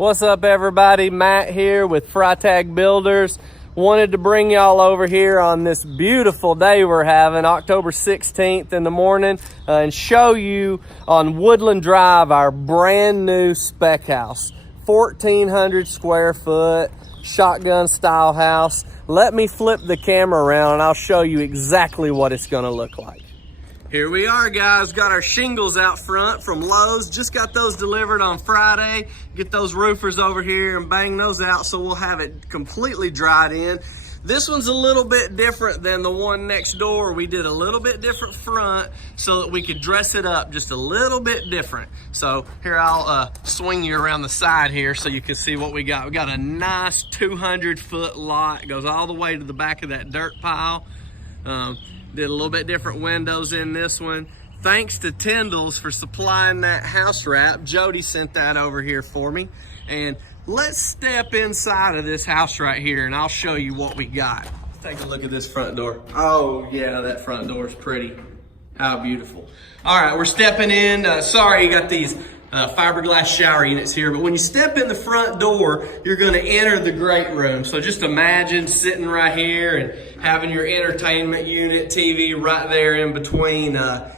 What's up, everybody? Matt here with Freytag Builders. Wanted to bring y'all over here on this beautiful day we're having, October 16th in the morning, and show you on Woodland Drive our brand new spec house. 1,400 square foot, shotgun style house. Let me flip the camera around and I'll show you exactly what it's gonna look like. Here we are, guys. Got our shingles out front from Lowe's. Just got those delivered on Friday. Get those roofers over here and bang those out so we'll have it completely dried in. This one's a little bit different than the one next door. We did a little bit different front so that we could dress it up just a little bit different. So here, I'll swing you around the side here so you can see what we got. We got a nice 200-foot lot. It goes all the way to the back of that dirt pile. Did a little bit different windows in this one. Thanks to Tyndall's for supplying that house wrap. Jody sent that over here for me. And let's step inside of this house right here and I'll show you what we got. Let's take a look at this front door. Oh yeah, that front door is pretty. How beautiful. All right, we're stepping in. Sorry, you got these fiberglass shower units here, but when you step in the front door, you're gonna enter the great room. So just imagine sitting right here and having your entertainment unit TV right there in between the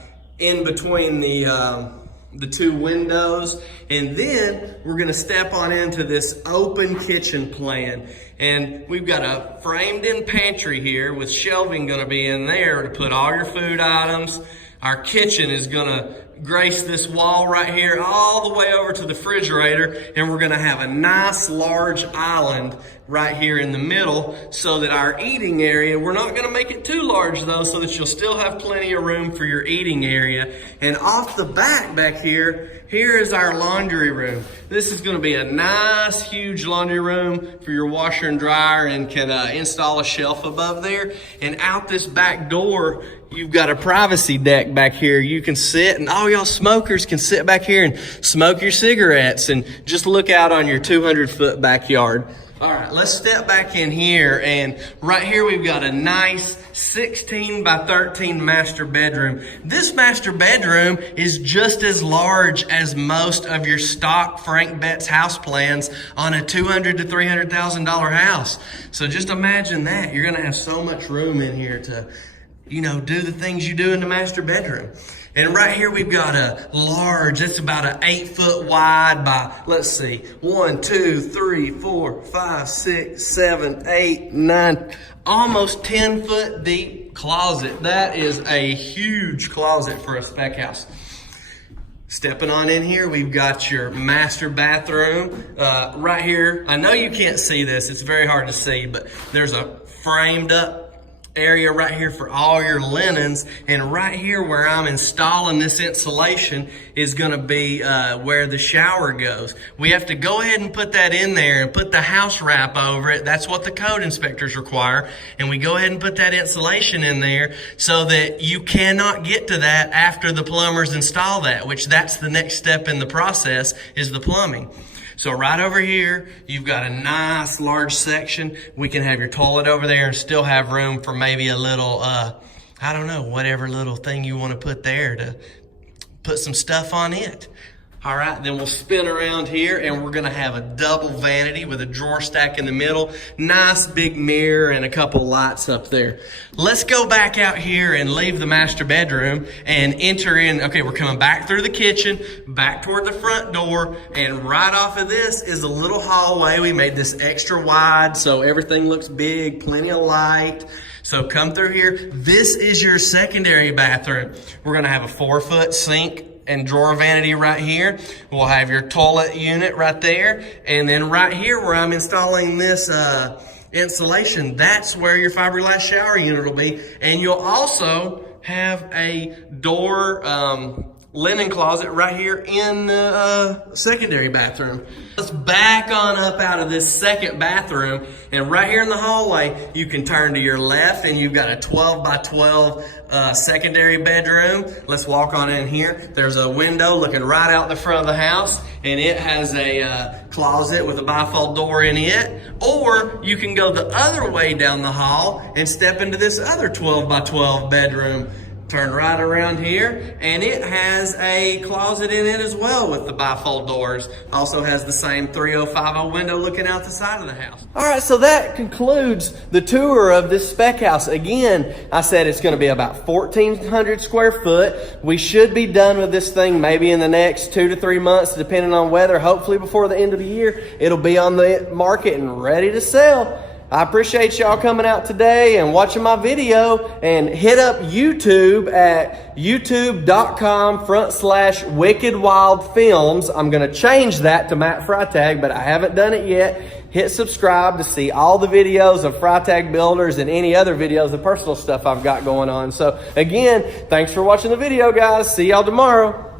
two windows. And then we're gonna step on into this open kitchen plan. And we've got a framed in pantry here with shelving gonna be in there to put all your food items. Our kitchen is gonna grace this wall right here all the way over to the refrigerator, and we're gonna have a nice large island right here in the middle so that our eating area, we're not gonna make it too large though, so that you'll still have plenty of room for your eating area. And off the back here, here is our laundry room. This is gonna be a nice huge laundry room for your washer and dryer, and can install a shelf above there. And out this back door, you've got a privacy deck back here. You can sit, and all y'all smokers can sit back here and smoke your cigarettes and just look out on your 200-foot backyard. All right, let's step back in here, and right here we've got a nice 16 by 13 master bedroom. This master bedroom is just as large as most of your stock Frank Betts house plans on a $200,000 to $300,000 house. So just imagine that. You're gonna have so much room in here to, you know, do the things you do in the master bedroom. And right here we've got a large, it's about an 8-foot wide by, let's see, 1, 2, 3, 4, 5, 6, 7, 8, 9, almost 10-foot deep closet. That is a huge closet for a spec house. Stepping on in here, we've got your master bathroom right here. I know you can't see this, it's very hard to see, but there's a framed up area right here for all your linens. And right here where I'm installing this insulation is gonna be where the shower goes. We have to go ahead and put that in there and put the house wrap over it. That's what the code inspectors require. And we go ahead and put that insulation in there so that you cannot get to that after the plumbers install that, which that's the next step in the process, is the plumbing. So right over here, you've got a nice large section. We can have your toilet over there and still have room for maybe a little, I don't know, whatever little thing you want to put there to put some stuff on it. All right, then we'll spin around here and we're gonna have a double vanity with a drawer stack in the middle. Nice big mirror and a couple lights up there. Let's go back out here and leave the master bedroom and enter in. Okay, we're coming back through the kitchen, back toward the front door, and right off of this is a little hallway. We made this extra wide so everything looks big, plenty of light. So come through here. This is your secondary bathroom. We're gonna have a 4-foot sink and drawer vanity right here. We'll have your toilet unit right there. And then right here where I'm installing this insulation, that's where your fiberglass shower unit will be. And you'll also have a door linen closet right here in the secondary bathroom. Let's back on up out of this second bathroom, and right here in the hallway, you can turn to your left and you've got a 12 by 12 secondary bedroom. Let's walk on in here. There's a window looking right out the front of the house, and it has a closet with a bifold door in it. Or you can go the other way down the hall and step into this other 12 by 12 bedroom Turn right around here, and it has a closet in it as well with the bifold doors. Also has the same 3050 window looking out the side of the house. All right, so that concludes the tour of this spec house. Again, I said it's gonna be about 1,400 square foot. We should be done with this thing maybe in the next 2 to 3 months, depending on weather. Hopefully before the end of the year, it'll be on the market and ready to sell. I appreciate y'all coming out today and watching my video, and hit up YouTube at youtube.com/wickedwildfilms. I'm gonna change that to Matt Freytag, but I haven't done it yet. Hit subscribe to see all the videos of Freytag Builders and any other videos, the personal stuff I've got going on. So again, thanks for watching the video, guys. See y'all tomorrow.